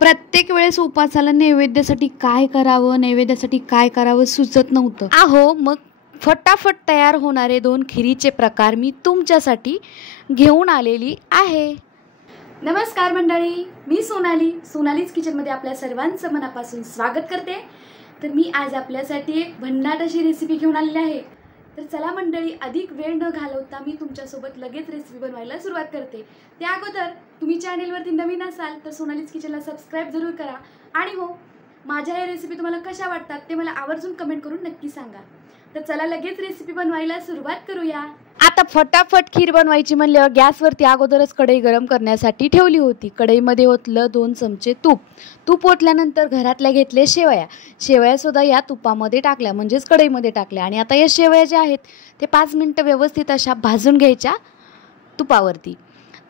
प्रत्येक वेळेस उपासाला नैवेद्यासाठी काय करावं सुचत नव्हतं. अहो मग फटाफट तयार होणारे 2 खिरीचे प्रकार मी तुमच्यासाठी घेऊन आलेली आहे. नमस्कार मंडळी, मी सोनालीज किचनमध्ये आपल्या सर्वांचं मनापासून स्वागत करते. तर मी आज आपल्यासाठी एक भन्नाट अशी रेसिपी घेऊन आलेली आहे. तर चला मंडळी, अधिक वेळ न घालवता मी तुमच्यासोबत लगेच रेसिपी बनवायला सुरुवात करते. त्या अगोदर तुम्ही चॅनेलवरती नवीन असाल तर सोनालीज किचनला सबस्क्राईब जरूर करा. आणि हो, माझ्या या रेसिपी तुम्हाला कशा वाटतात ते मला आवर्जून कमेंट करून नक्की सांगा. तर चला लगेच रेसिपी बनवायला सुरुवात करूया. आता फटाफट खीर बनवायची म्हणल्यावर गॅसवरती अगोदरच कढई गरम करण्यासाठी ठेवली होती. कढईमध्ये ओतलं 2 चमचे तूप ओतल्यानंतर घरातल्या घेतले शेवया सुद्धा या तुपामध्ये टाकल्या, म्हणजेच कढईमध्ये टाकल्या. आणि आता या शेवया ज्या आहेत ते 5 मिनिटं व्यवस्थित अशा भाजून घ्यायच्या तुपावरती.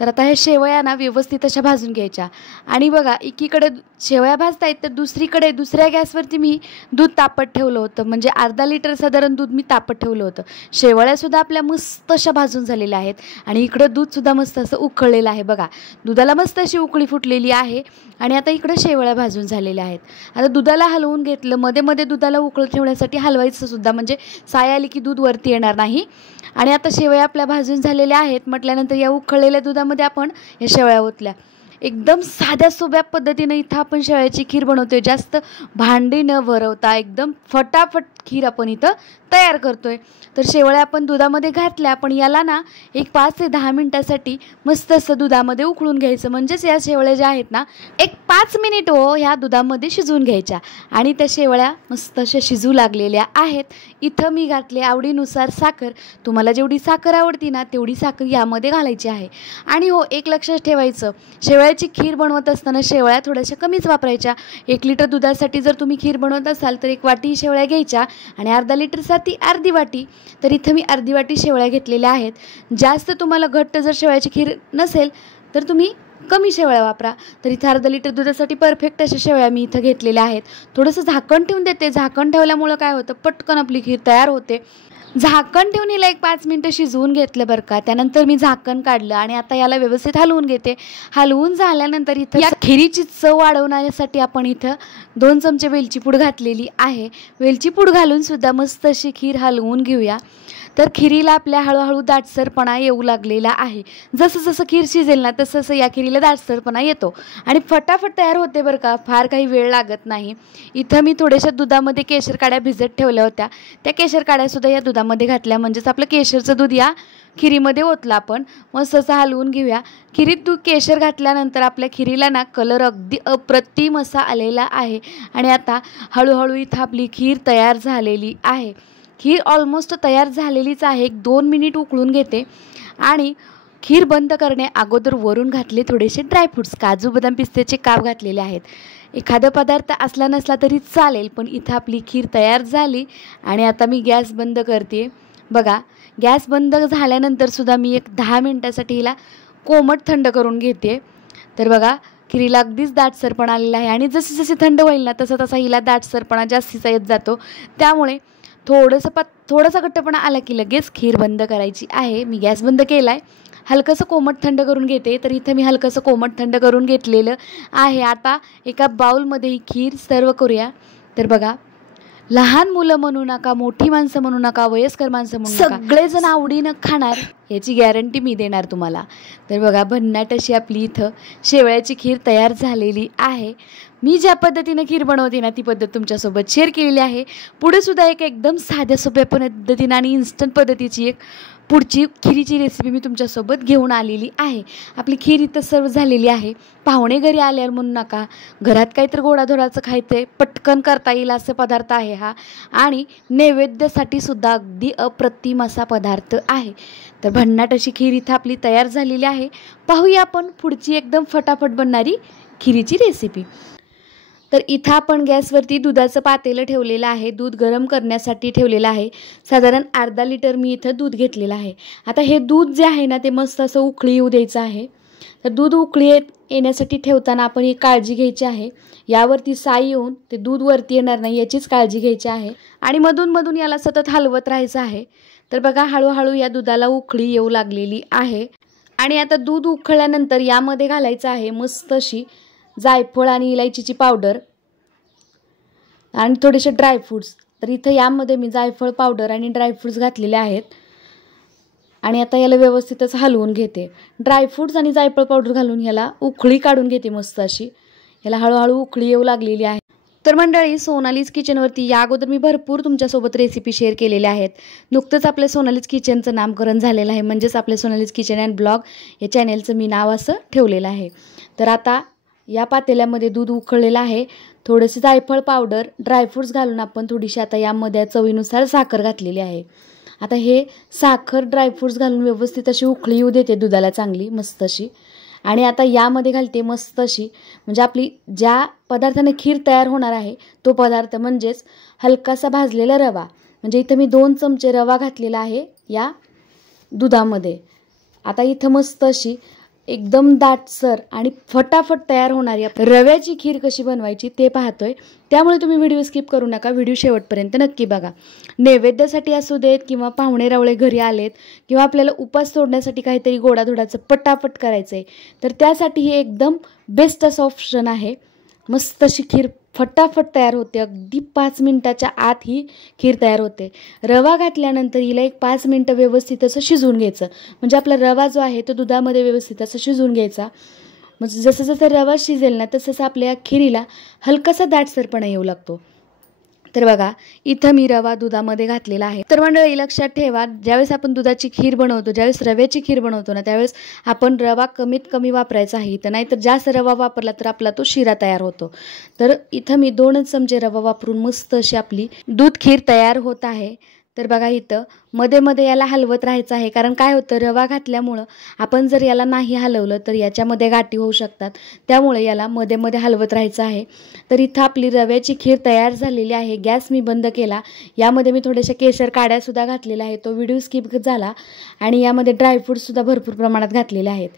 तर आता ह्या शेवया ना व्यवस्थित अशा भाजून घ्यायच्या. आणि बघा, एकीकडे शेवया भाजतायत तर दुसरीकडे दुसऱ्या गॅसवरती मी दूध तापत ठेवलं होतं, म्हणजे अर्धा लिटर साधारण दूध मी तापत ठेवलं होतं. शेवयासुद्धा आपल्या मस्त अशा भाजून झालेल्या आहेत आणि इकडं दूधसुद्धा मस्त असं उकळलेलं आहे. बघा, दुधाला मस्त अशी उकळी फुटलेली आहे आणि आता इकडं शेवया भाजून झालेल्या आहेत. आता दुधाला हलवून घेतलं. मध्ये मध्ये दुधाला उकळत ठेवण्यासाठी हलवायचं सुद्धा, म्हणजे साय आली की दूध वरती येणार नाही. आणि आता शेवया आपल्या भाजून झालेल्या आहेत म्हटल्यानंतर या उकळलेल्या दुधामध्ये आपण या शेवया ओतल्या. एकदम साध्या सोप्या पद्धतीनं इथं आपण शेवयाची खीर बनवतोय. जास्त भांडी न भरवता एकदम फटाफट खीर आपण इथं तयार करतोय. तर शेवया आपण दुधामध्ये घातल्या, पण याला ना एक 5 ते 10 मिनिटासाठी मस्त असं दुधामध्ये उकळून घ्यायचं. म्हणजेच या शेवया ज्या आहेत ना एक 5 मिनिट ह्या दुधामध्ये शिजवून घ्यायच्या. आणि त्या शेवया मस्त अशा शिजू लागलेल्या आहेत. इथं मी घातले आवडीनुसार साखर. तुम्हाला जेवढी साखर आवडती ना तेवढी साखर यामध्ये घालायची आहे. आणि हो, एक लक्षात ठेवायचं, शेवयाची खीर बनवत असताना शेवया थोड्याशा कमीच वापरायच्या. 1 लिटर दुधासाठी जर तुम्ही खीर बनवत असाल तर 1 वाटी शेवया घ्यायच्या आणि अर्धा लिटरसाठी अर्धी वाटी. तर इथं मी अर्धी वाटी शेवया घेतलेल्या आहेत. जास्त तुम्हाला घट्ट जर शेवयाची खीर नसेल तर तुम्ही कमी शेवया वापरा. तर इथं अर्धा लिटर दुधासाठी परफेक्ट अशा शेवया मी इथं घेतलेल्या आहेत. थोडंसं झाकण ठेवून देते. झाकण ठेवल्यामुळं काय होतं, पटकन आपली खीर तयार होते. झाकण ठेवून हिला 1-5 मिनिटं शिजवून घेतलं बरं का. त्यानंतर मी झाकण काढलं आणि आता याला व्यवस्थित हलवून घेते. हलवून झाल्यानंतर इथं या खिरीची चव वाढवण्यासाठी आपण इथं 2 चमचे वेलची पूड घातलेली आहे. वेलची पूड घालून सुद्धा मस्त अशी खीर हलवून घेऊया. तर खिरीला आपल्या हळूहळू दाटसरपणा येऊ लागलेला आहे. जसं जसं खीर शिजेल ना तसं या खिरीला दाटसरपणा येतो आणि फटाफट तयार होते बरं का. फार काही वेळ लागत नाही. इथं मी थोड्याशा दुधामध्ये केशर काड्या भिजत ठेवल्या होत्या. त्या केशर काड्यासुद्धा या दुधामध्ये घातल्या, म्हणजेच आपलं केशरचं दूध या खिरीमध्ये ओतलं आपण. मस्त असं हलवून घेऊया. खिरीत केशर घातल्यानंतर आपल्या खिरीला ना कलर अगदी अप्रतिम असा आलेला आहे. आणि आता हळूहळू इथं आपली खीर तयार झालेली आहे. खीर ऑलमोस्ट तयार झालेलीच आहे. 1-2 मिनिट उकळून घेते. आणि खीर बंद करणे अगोदर वरून घातले थोडेसे ड्रायफ्रूट्स, काजू बदाम पिस्त्याचे काप घातलेले आहेत. एखादा पदार्थ असला नसला तरी चालेल, पण इथं आपली खीर तयार झाली. आणि आता मी गॅस बंद करते. बघा, गॅस बंद झाल्यानंतर सुद्धा मी 10 मिनिटासाठी हिला कोमट थंड करून घेते. तर बघा, खिरीला अगदीच दाटसरपणा आलेला आहे. आणि जसे जसे थंड होईल ना तसा तसा हिला दाटसरपणा जास्तीचा येत जातो. त्यामुळे थोडासा घट्टपणा आला की लगेच खीर बंद करायची आहे. मी गॅस बंद केला आहे. हलकंसं कोमट थंड करून घेते. तर इथं मी हलकंसं कोमट थंड करून घेतलेलं आहे. आता एका बाउलमध्ये ही खीर सर्व करूया. तर बघा, लहान मुलं म्हणू नका, मोठी माणसं म्हणू नका, वयस्कर माणसं म्हणू नका, सगळेजण आवडीनं खाणार याची गॅरंटी मी देणार तुम्हाला. तर बघा, भन्नाट अशी आपली इथं शेवयाची खीर तयार झालेली आहे. मी ज्या पद्धतीनं खीर बनवते ना ती पद्धत तुमच्यासोबत शेअर केलेली आहे. पुढे सुद्धा एकदम साध्या सोप्या पद्धतीनं आणि इन्स्टंट पद्धतीची एक पुढची खिरीची रेसिपी मी तुमच्यासोबत घेऊन आलेली आहे. आपली खीर इथं सर्व झालेली आहे. पाहुणे घरी आल्यावर म्हणू नका, घरात काहीतरी गोडाधोडाचं खायचं आहे, पटकन करता येईल असं पदार्थ आहे हा. आणि नैवेद्यासाठी सुद्धा अगदी अप्रतिम असा पदार्थ आहे. तर भन्नाट अशी खीर इथं आपली तयार झालेली आहे. पाहूया आपण पुढची एकदम फटाफट बनणारी खिरीची रेसिपी. तर इथं आपण गॅसवरती दुधाचं पातेलं ठेवलेलं आहे. दूध गरम करण्यासाठी ठेवलेलं आहे. साधारण अर्धा लिटर मी इथं दूध घेतलेलं आहे. आता हे दूध जे आहे ना ते मस्त असं उकळी येऊ द्यायचं आहे. तर दूध उकळी येण्यासाठी ठेवताना आपण ही काळजी घ्यायची आहे, यावरती साई येऊन ते दूध वरती येणार नाही याचीच काळजी घ्यायची आहे. आणि मधून मधून याला सतत हलवत राहायचं आहे. तर बघा, हळूहळू या दुधाला उकळी येऊ लागलेली आहे. आणि आता दूध उकळल्यानंतर यामध्ये घालायचं आहे मस्त अशी जायफळ आणि इलायचीची पावडर आणि थोडेसे ड्रायफ्रूट्स. तर इथं यामध्ये मी जायफळ पावडर आणि ड्रायफ्रूट्स घातलेले आहेत आणि आता याला व्यवस्थितच हलवून घेते. ड्रायफ्रूट्स आणि जायफळ पावडर घालून याला उकळी काढून घेते मस्त अशी. याला हळूहळू उकळी येऊ लागलेली आहे. तर मंडळी, सोनालीज किचनवरती या अगोदर मी भरपूर तुमच्यासोबत रेसिपी शेअर केलेल्या आहेत. नुकतंच आपल्या सोनालीज किचनचं नामकरण झालेलं आहे, म्हणजेच आपल्या सोनालीज किचन अँड ब्लॉग या चॅनेलचं मी नाव असं ठेवलेलं आहे. तर आता या पातेल्यामध्ये दूध उकळलेलं आहे. थोडेसे जायफळ पावडर, ड्रायफ्रूट्स घालून आपण थोडीशी आता यामध्ये चवीनुसार साखर घातलेली आहे. आता हे साखर ड्रायफ्रूट्स घालून व्यवस्थित अशी उकळी येऊ देते दुधाला चांगली मस्त अशी. आणि आता यामध्ये घालते मस्त अशी, म्हणजे आपली ज्या पदार्थाने खीर तयार होणार आहे तो पदार्थ म्हणजेच हलकासा भाजलेला रवा. म्हणजे इथं मी 2 चमचे रवा घातलेला आहे या दुधामध्ये. आता इथं मस्त अशी एकदम दाटसर आणि फटाफट तयार होणारी रव्याची खीर कशी बनवायची ते पाहतोय. त्यामुळे तुम्ही व्हिडिओ स्किप करू नका, व्हिडिओ शेवटपर्यंत नक्की बघा. नैवेद्यासाठी असू देत किंवा पाहुणे रावळे घरी आलेत किंवा आपल्याला उपास सोडण्यासाठी काहीतरी गोडाधोडाचं पटापट करायचं आहे, तर त्यासाठी हे एकदम बेस्ट असं ऑप्शन आहे. मस्त अशी खीर फटाफट तयार होते. अगदी 5 मिनिटाच्या आत ही खीर तयार होते. रवा घातल्यानंतर हिला एक 5 मिनिटं व्यवस्थित असं शिजवून घ्यायचं. म्हणजे आपला रवा जो आहे तो दुधामध्ये व्यवस्थित असं शिजवून घ्यायचा. म्हणजे जसं जसं रवा शिजेल ना तसं आपल्या खिरीला हलकासा दाटसरपणा येऊ लागतो. तर बघा, इथं मी रवा दुधामध्ये घातलेला आहे. तर मंडळी, लक्षात ठेवा, ज्यावेळेस आपण दुधाची खीर बनवतो, ज्यावेळेस रव्याची खीर बनवतो ना, त्यावेळेस आपण रवा कमीत कमी वापरायचा आहे. तर नाहीतर जास्त रवा वापरला तर आपला तो शिरा तयार होतो. तर इथं मी 2च चमचे रवा वापरून मस्त अशी आपली दूध खीर तयार होत आहे. तर बघा, इथं मध्ये मध्ये याला हलवत राहायचं आहे. कारण काय होतं, रवा घातल्यामुळं आपण जर याला नाही हलवलं तर याच्यामध्ये गाठी होऊ शकतात. त्यामुळे याला मध्ये मध्ये हलवत राहायचं आहे. तर इथं आपली रव्याची खीर तयार झालेली आहे. गॅस मी बंद केला. यामध्ये मी थोड्याशा केशर काड्यासुद्धा घातलेल्या आहेत. तो व्हिडिओ स्किप झाला. आणि यामध्ये ड्रायफ्रूटसुद्धा भरपूर प्रमाणात घातलेले आहेत.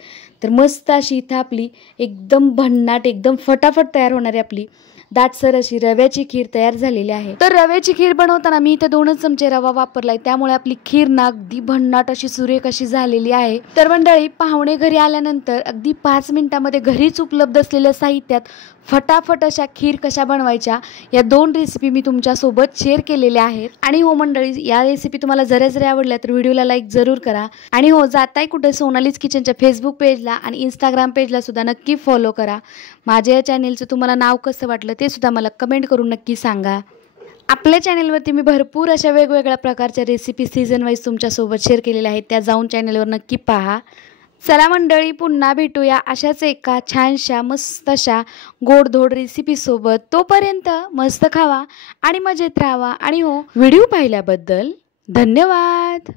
तर मस्त अशी इथं आपली एकदम भन्नाट, एकदम फटाफट तयार होणारी आपली दाटसर अशी रव्याची खीर तयार झालेली आहे. तर रव्याची खीर बनवताना मी इथे 2च चमचे रवा वापरलाय. त्यामुळे आपली खीर ना अगदी भन्नाट अशी सुरेख अशी झालेली आहे. तर मंडळी, पाहुणे घरी आल्यानंतर अगदी 5 मिनिटांमध्ये घरीच उपलब्ध असलेल्या साहित्यात फटाफट अशा खीर कशा बनवायच्या या 2 रेसिपी मी तुमच्यासोबत शेअर केलेल्या आहेत. आणि हो मंडळी, या रेसिपी तुम्हाला जरी आवडल्या तर व्हिडिओला लाईक जरूर करा. आणि हो, जाताय कुठे सोनालीज किचनच्या फेसबुक पेजला आणि इंस्टाग्राम पेजला सुद्धा नक्की फॉलो करा. माझ्या या चॅनेलचं तुम्हाला नाव कसं वाटलं ते सुद्धा मला कमेंट करून नक्की सांगा. आपल्या चॅनेलवरती मी भरपूर अशा वेगवेगळ्या प्रकारच्या रेसिपी सीझन वाईज तुमच्यासोबत शेअर केलेल्या आहेत. त्या जाऊन चॅनेलवर नक्की पहा. चला मंडळी, पुन्हा भेटूया अशाच एका छानशा मस्त अशा गोडधोड रेसिपीसोबत. तोपर्यंत मस्त खावा आणि मजेत राहावा. आणि हो, व्हिडिओ पाहिल्याबद्दल धन्यवाद.